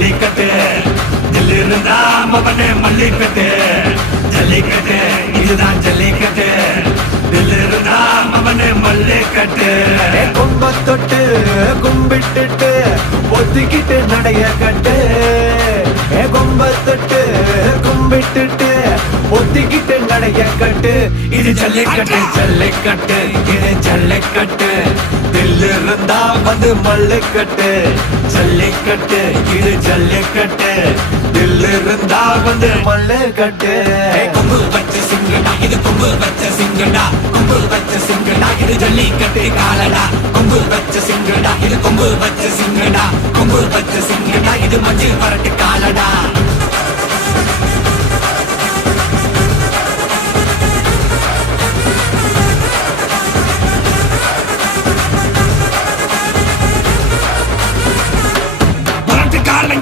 ஜல்லிக்கட்டு தில் இருந்தா மவனே மல்லிக்கட்டு ஜல்லிக்கட்டு இதுதான் ஜல்லிக்கட்டு தில் இருந்தா மவனே மல்லிக்கட்டு கும்ப தொட்டு கும்பிட்டுட்டு ஒத்திக்கிட்டு நடைய கட்டு கும்ப தொட்டு கும்பிட்டுட்டு ஒத்திக்கிட்டு நடைய கட்டு இது ஜல்லிக்கட்டு ஜல்லிக்கட்டு இது ஜல்லிக்கட்டு தில் இருந்தா வந்து மல்லுக்கட்டு ஜல்லிக்கட்டு இது ஜல்லிக்கட்டு தில் இருந்தா வந்து மல்லுக்கட்டு கொம்பு வச்ச சிங்கடா இது கொம்பு வச்ச சிங்கடா கொம்பு வச்ச சிங்கடா இது ஜல்லிக்கட்டு காலடா கொம்பு வச்ச சிங்கடா இது கொம்பு வச்ச சிங்கடா கொம்பு வச்ச சிங்கடா இது மஞ்சள் வரட்டு